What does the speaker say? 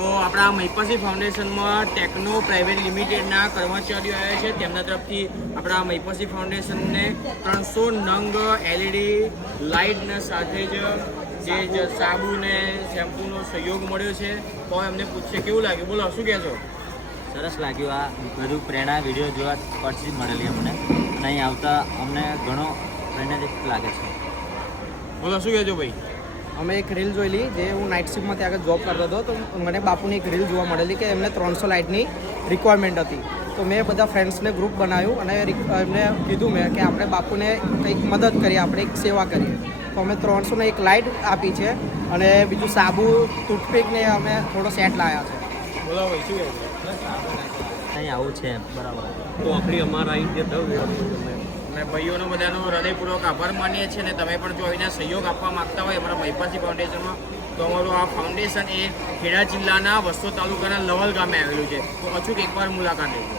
તો આપણા Mahipatsinh ફાઉન્ડેશનમાં techno private લિમિટેડના કર્મચારીઓ આવ્યા છે. તેમના તરફથી આપણા મહિપતસિંહ ફાઉન્ડેશનને 300 નંગ LED લાઇટને સાથે જે સાબુ ને શેમ્પૂનો સહયોગ મળ્યો છે. તો એમને પૂછશે કેવું લાગ્યું, બોલો શું કહેશો? સરસ લાગ્યું. આ બધું પ્રેરણા વિડીયો જોવા પરથી મળેલી અમને, અને અહીં આવતા અમને ઘણો પ્રેરણાદાયક લાગે છે. બોલો શું કહેજો ભાઈ? અમે એક રીલ જોયેલી, જે હું નાઇટ શિફ્ટમાં ત્યાં આગળ જોબ કરતો હતો, તો મને બાપુની એક રીલ જોવા મળેલી કે એમને 300 લાઇટની રિક્વાયરમેન્ટ હતી. તો મેં બધા ફ્રેન્ડ્સને ગ્રુપ બનાવ્યું અને એમને કીધું મેં કે આપણે બાપુને કંઈક મદદ કરીએ, આપણે એક સેવા કરીએ. તો અમે 300 એક લાઇટ આપી છે અને બીજું સાબુ, ટૂથપીકને અમે થોડો સેટ લાવ્યા છે. બોલો ભાઈ શું કહેજો? અહીં આવું છે બરાબર. તો આખરી અમારા અહીં જે થયું અને ભાઈઓનો બધાનો હૃદયપૂર્વક આભાર માનીએ છીએ. અને તમે પણ જો આવીને સહયોગ આપવા માગતા હોય અમારા મહિપતસિંહ ફાઉન્ડેશનમાં, તો અમારું આ ફાઉન્ડેશન એ ખેડા જિલ્લાના વસ્તો તાલુકાના લવલ ગામે આવેલું છે. તો અચૂક એકવાર મુલાકાત લેજો.